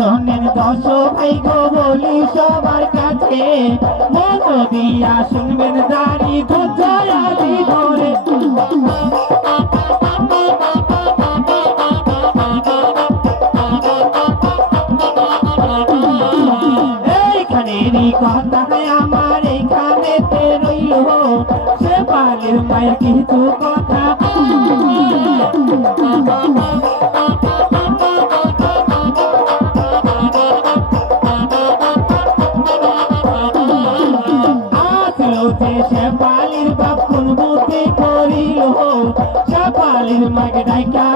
শোনেন দশ ভাই বলি সবার কাছে। মন দিয়া শুনবেন দাড়ি ধৈর্য ধরে। এইখানেরই কথা আমার এইখানে রইল সে পালের মায়ের কিছু কথা। সে পালির মাকে ডাইকা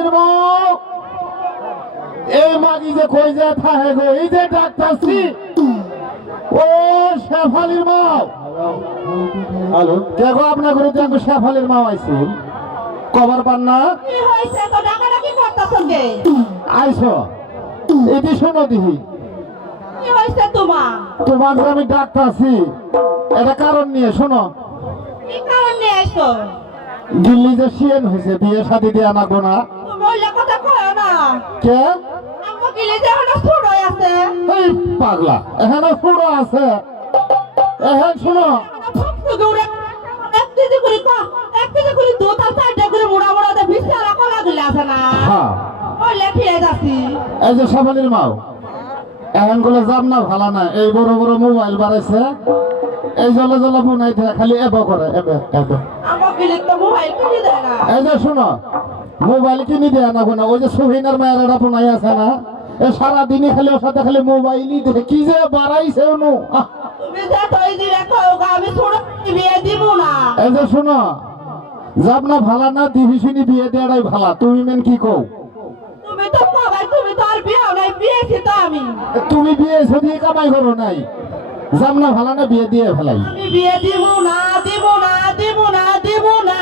শেফালির মা মাগি যে কই যে থাহে গো এই যে ডাক্তারছি ও শেফালির মা হ্যালো। কে আপনার ঘরে আমি শেফালির মা আইছি? কবার পান না? কি হয়েছে? তো ডাকাডাকি করতেছ কে? আইছো। এটি শোনো দিহি। কি হয়েছে তোমার? আমি ডাক্তারছি এটা কারণ নিয়ে শোনো। কি কারণ নিয়ে এসো? দিল্লি যে সিএন হয়েছে বিয়ে শাদি দিয়ে আনাবো না তুমি ওই কথা কয় না। কে? এই পাগলা এখানে পুরো আছে। এখানে শোনো এই যে সাবানির মাও। এখনগুলো যাব না, ভালো না। এই বড় বড় মোবাইল বাড়াইছে, এই জলে জলে বুনাই থাকে খালি এব করে, এবে এবে। এই যে শোনো, মোবাইল কিনি দেয় না কোনো ওই যে সুহিনার মায়ের একটা বুনাই আছে না, এ সারাদিনই খালি ওর সাথে খালি মোবাইলই দেখে, কি যে বাড়াইছে অনু? এই যে শোনো যাব না, ভালা না দিবি শুনি বিয়ে দেওয়াটাই ভালা, তুমি মেন কি কও? তুমি তো তুমি তো আর বিয়ে নাই বিয়েছি তো আমি? তুমি বিয়ে দিয়ে কামাই করো নাই যাব না ভালা না বিয়ে দিয়ে ফেলাই। আমি বিয়ে দিব না দিব না দিব না দিব না।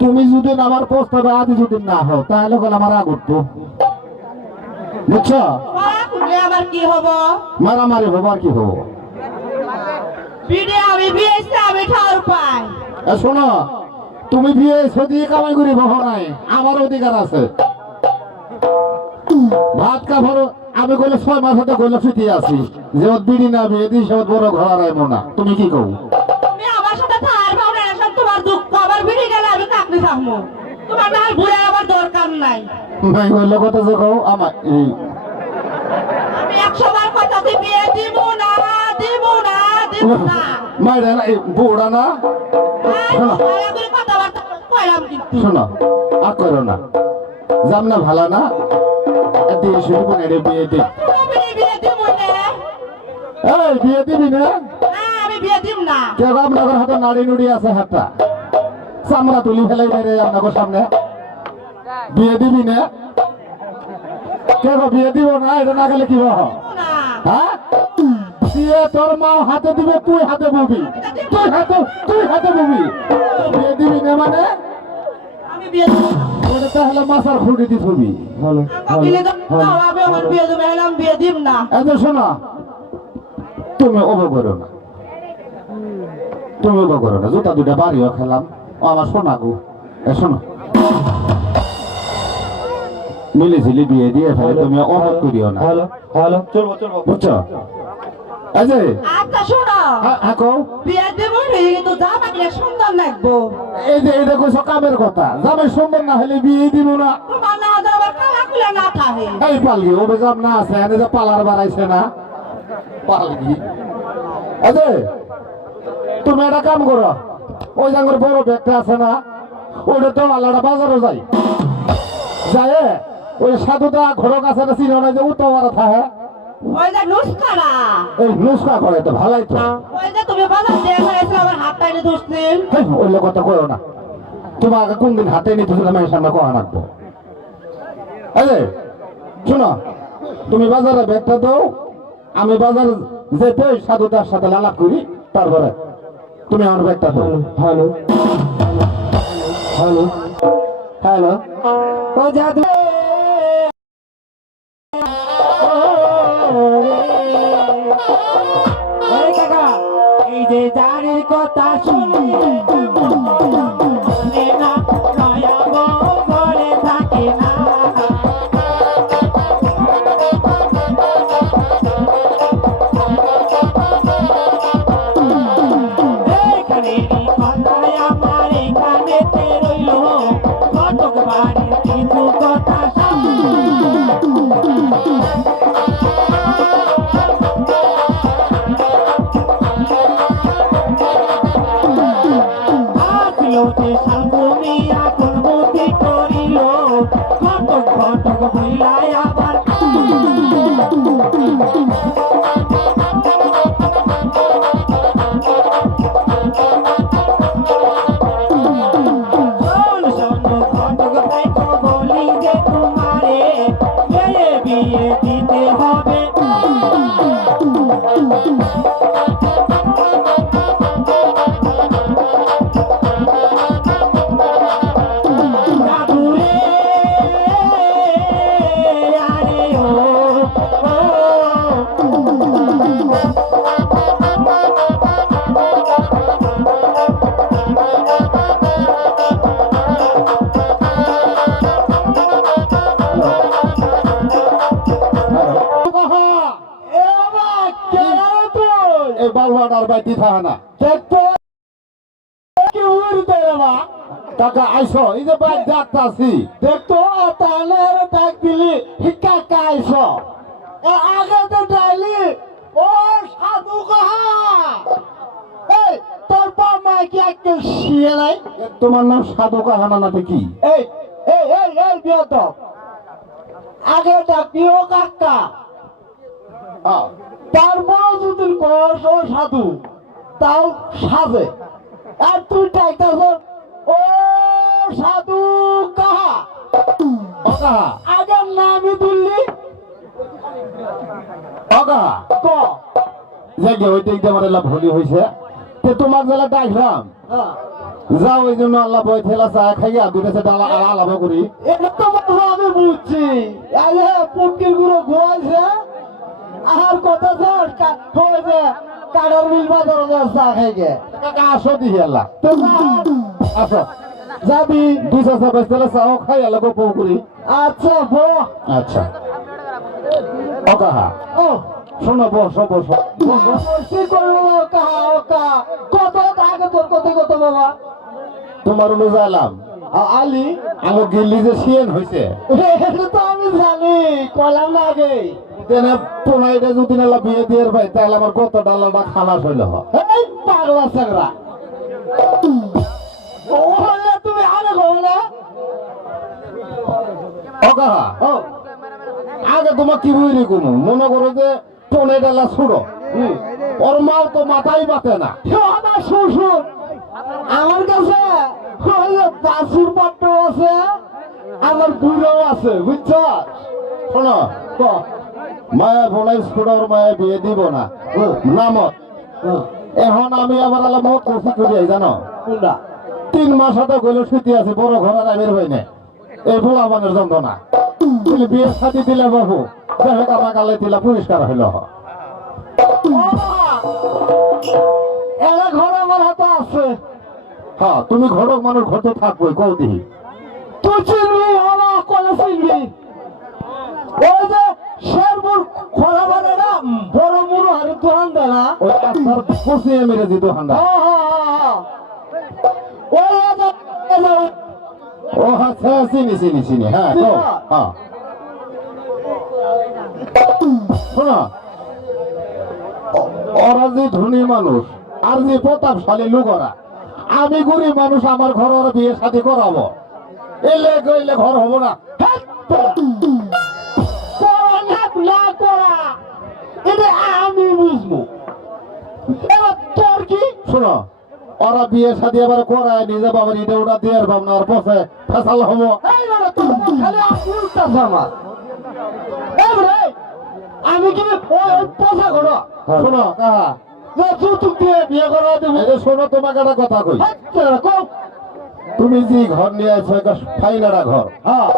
তুমি যদি আমার প্রস্তাবে আদি যদি না হও তাহলে কোন আমার আগ উঠবো বুঝছ? কি হব? মারামারি হবার কি হব? বিয়ে আমি বিয়েছি আমি ঠাউর পাই। শোনো তুমি বিয়ে সদিয়ে কামাই করি বহ নাই আমার অধিকার আছে। ভাত কাপড় আমি কইলে ছয় মাস হতে কইলে ছুটি আছি। যে ওর বিড়ি না বিয়ে দিই সে বড় ঘর আইব না তুমি কি কও? তুমি আমার সাথে থার ভাবনা সব তোমার দুঃখ। আবার বিড়ি গেলে আমি কাকলি থাকব। তোমার না ঘুরে আমার দরকার নাই। নাই কইলে কথা যে কও আমার এই আমি একশো বার কথা বিয়ে দিব না দিব না দিব না। মাইরা না এই বুড়া না। আর কথাবার্তা কইলাম কিন্তু। শোনো আ করো না। যাম না ভালা না? দিয়ে শুরু করে রে বিয়ে দি এই, বিয়ে দিবি না? আমি বিয়ে দিব না কে গো আপনাদের হাতে নাড়ি নুড়ি আছে হাতটা? চামড়া তুলি ফেলাই রে আপনাদের সামনে। বিয়ে দিবি না? কে গো, বিয়ে দিব না? এটা না গেলে কি হব হ্যাঁ? বিয়ে তোর মা হাতে দিবে, তুই হাতে ববি। তুই হাতে তুই হাতে ববি। বিয়ে দিবি না মানে? আমি বিয়ে দিব না। ওটা তাহলে খুঁটি হলো এত শোনা তুমি অব করো না। তুমি ওটা করো না জুতা দুটা বাড়িও খেলাম। ও আমার শোনা গো এ শোনো। মিলিঝিলি বিয়ে দিয়ে ফেলে তুমি অমত করিও না। বুঝছ? এই যে আচ্ছা শোনো। কও। বিয়ে দেবো কিন্তু জামা কিনে সুন্দর লাগবো। এই যে এটা কইছো কামের কথা। জামাই সুন্দর না হলে বিয়ে দিব না। তোমার না হলে আবার কালা খুলে না থাকে। এই পালগি ও বেজাম না আছে এনে যে পালার বাড়াইছে না। পালগি। এই যে তুমি একটা কাম করো। ওই জাঙ্গর বড় ব্যাগটা আছে না ওইটা তো আলাদা বাজারও যাই যায় ওই সাধুটা ঘরক আছে না চিনো না যে উত্তর থাকে। ওই যে নুস্কারা এই নুসকা করে তো ভালাই তো। ওই যে তুমি বাজার দিয়ে খাইছো আমার হাত টাইনে ধরছিল ওই লোক কথা কয়ো না। তোমাকে কোন দিন হাতে নিতে আমি সামনে কয়া রাখব এই শোনো তুমি বাজারে ব্যাগটা দাও আমি বাজার যেতে ওই সাধুটার সাথে লালাপ করি তারপরে তুমি আমার ব্যাগটা দাও। হ্যালো। Hello hello. ও জাদু। বাড়ির কিছু কথা না। দেখতো কি উড়তে রে মা কাকা আইসো এই যে বাইক ডাক্তার দেখতো তাহলে ডাক দিলি হিকা কাইছ আগে তো ডাইলি ও সাধু এই তোর বাপ মা কি একটা শিয়ে নাই? তোমার নাম সাধু কাহানা নাতে কি? এই এই এই এই বিয়ত। আগে ডাকিও কাকা। হ্যাঁ। তারপর যদি কস ও সাধু তাও সাজে। আর তুই ডাকতেছ ও সাধু কাহা? অকাহা। আগের নামই তুললি অকাহা। ক? যে গে হইতে একদম আমার লাভ ভুলি হয়েছে তে তোমার জেলা ডাকলাম হ্যাঁ। যাও ওই জন্য আল্লাহ বই ঠেলা চা খাইয়া দুটাছে ডালা আলা আলাপ করি। এটা তো বাবা আমি বুঝছি। আরে পুটকিরগুলো ঘুরাইছে আর কথা স্যার হয়েছে কাটার মিল বাজার চা খাইকে কাকা আসো দিহি আল্লাহ। আসো। যাবি দুই চাষা বেচতেলে চাও খাই আলো গপ করি। আচ্ছা বো আচ্ছা। অকাহা ও। শোনো বসো বসো কি করব কাহা ও কা কত আগে তোর কত কত বাবা। তোমার আ- আলি আমার গিল্লি যে সিয়েন হয়েছে তো আমি জানি কলাম না আগে। তেনে পোনাইটা যদি নালা বিয়ে দিয়ে ভাই তাহলে আমার কত ডালাটা খালাস হইল পাগলা তুমি আগে তোমার কি বুঝলি কোনো? মনে করো যে পোনে ডালা ছুড়ো ওর মাও তো মাথাই বাতে না। আমার শ্বশুর! আমার কাছে বাসুর পাত্র আছে, আমার বুড়াও আছে, বুঝছ? শোনো মায়া বলাই ছুড়োর মায়া বিয়ে দিব না। নামত। এখন আমি আবার আলাম কফি করি জানো? তিন মাস হাতে গেলে ছুটি আছে বড় ঘরে আমির হই না এই ভোলা মানের যন্ত্রণা। বিয়ে সাথে দিলে বাবু দেখো আমার গালে দিলা পরিষ্কার হইল। এরা ঘর আমার হাতে আছে। হ্যাঁ তুমি ঘটক মানুষ ঘটে থাকবোই কৌদিহি তুই চিনবি আমার কলে চিনবি। ওই যে শেরপুর খোলা না বড় মুড়ো হারে দোকান দেয় না? ওই রাস্তার পচিয়ে মেরে দিত হান্ডা হ্যাঁ, হ্যাঁ, হ্যাঁ। যে- এই যে- ও চিনি চিনি চিনি। হ্যাঁ তো হ্যাঁ। শোনো ও- ওরা যে ধনী মানুষ আর যে প্রতাপশালী লোক ওরা আমি গরিব মানুষ আমার ঘর ওরা বিয়ে শাদী করাবো। এলে গইলে ঘর হব না। এটা আমি বুঝব। এবার তোর কি? শোনো ওরা বিয়ে শাদী এবার করায় নিজে বাবার ইটে ওটা দিয়ে ভাবনা আর পথে ফেসাল হব। আমার। আমি কি ওই ওই পোষা করো শোনো কাহা? যে যৌতুক দিয়ে বিয়ে করা দেবো এই যে শোনো তোরা কও। তুমি যে ঘর নিয়ে আছো একটা ফাইনারা ঘর। হ্যাঁ।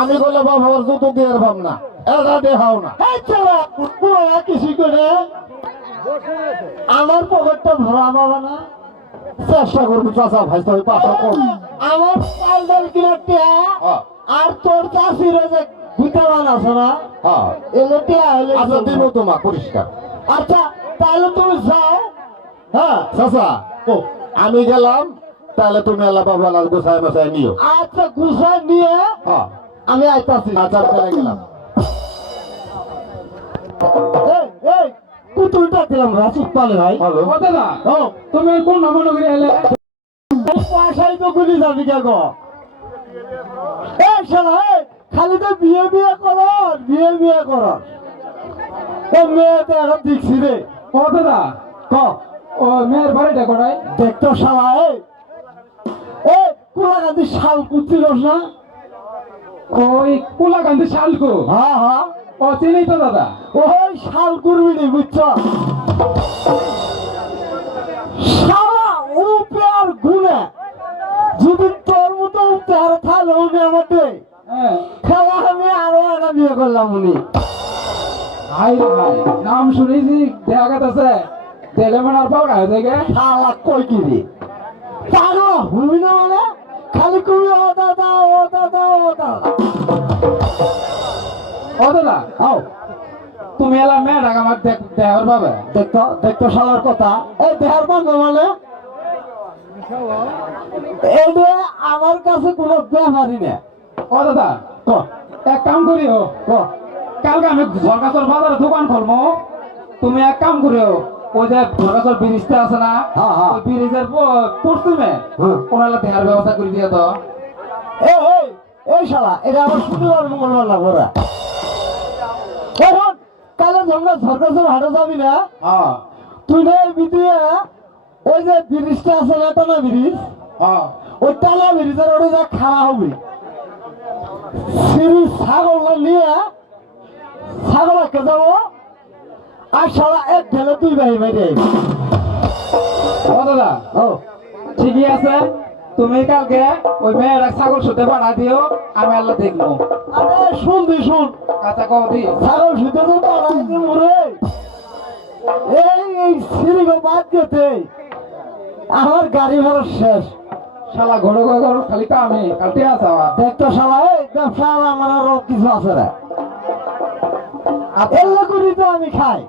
আমি বললে বাবা আমার জুতো দিয়ে ভাব না এটা দেখাও না। এই চলো পুরা কিছু করে আমার পকেটটা ভরা বাবা না। চেষ্টা করব চাচা ভাই তো পাশা কর। আমার পাইলার কিনা টিয়া হ্যাঁ। আর তোর চাষির যে গুতাবান আছে না? হ্যাঁ। এলে টিয়া হলে আচ্ছা দিব তোমা পরিষ্কার। আচ্ছা তাহলে তুমি যাও। হ্যাঁ ও। আমি গেলাম তাহলে তুমি আল্লাহ বাবা গোসাই মশাই নিও। আচ্ছা গুছা নিয়ে হ্যাঁ। আমি আইতাছি আচ্ছা আমি চলে গেলাম। এই এই পুতুলটা দিলাম রাসুক পালে ভাই। হ্যালো। দাদা ও। তুমি কোন এলে? পয়সাই তো গুলি যাবি কে গো? এই শালা খালি তো বিয়ে বিয়ে কর বিয়ে বিয়ে কর। ও মেয়ে তো এখন দেখছি রে। ও দাদা ক? ও মেয়ের বাড়িটা করাই দেখতো শালা এই। এই কুলাকান্দি শাল কুচ্ছিল না? ওই কুলাকান্দি শালকু হ্যাঁ হ্যাঁ। ও চিনি তো দাদা। ওই শাল করবি নি বুঝছ? সারা উপে আর যদি তোর মতো উপে আর উনি আমাকে হ্যাঁ। খেলা আমি আরও একটা বিয়ে করলাম উনি। হাই হাই নাম শুনেছি দেখা গেছে তেলে মেনার পাওয়া হয়ে থেকে শালা কই কি পাগলা হুবি না মানে খালি কবি ও দাদা ও দাদা ও দাদা। ও দাদা, আও। তুমি এলা মেয়ে ডাক আমার দেখ দেখার পাবে দেখতো দেখতো শালার কথা। এই দেহার বন্ধ মানে? যে আমার কাছে কোনো ব্যাপারই না ও দাদা, ক, এক কাম করিও, ক। কালকে আমি ঝরকাছর বাজারে দোকান খুলবো তুমি এক কাম করিও ওই যে ঝরকাছর ব্রিজটা আছে না হ্যাঁ, হ্যাঁ। ওই ব্রিজের পশ্চিমে। ওনারা দেখার ব্যবস্থা করে দিয়ে তো। এই শালা এটা আমার শুক্রবার মঙ্গলবার না ওরা কালে জঙ্গল সরকার হাটে যাবি না? হ্যাঁ। তুই না বিদিয়ে ওই যে ব্রিজটা আছে না টানা ব্রিজ? ওই টানা ব্রিজের ওটা যা হবে। সিঁড়ি ছাগল নিয়ে ছাগল কে যাব। আর শালা এক ঢেলে তুই বাহি বাইরে। ও দাদা ও। ঠিকই আছে। তুমি কালকে ওই মেয়েরা ছাগল শুতে পাঠা দিও আমি আল্লাহ দেখব। আরে শুন দি শুন। আচ্ছা কও দি। ছাগল শুতে তো পালাইতে মরে। এই এই সিঁড়িগো বাদ যেতে আমার গাড়ি ভাড়া শেষ। শালা ঘড়ো ঘড়ো খালি কামে কালকে আছে আবার। দেখতো শালা এই ব্যবসা আমার আরও কিছু আছে রে করি তো আমি খাই।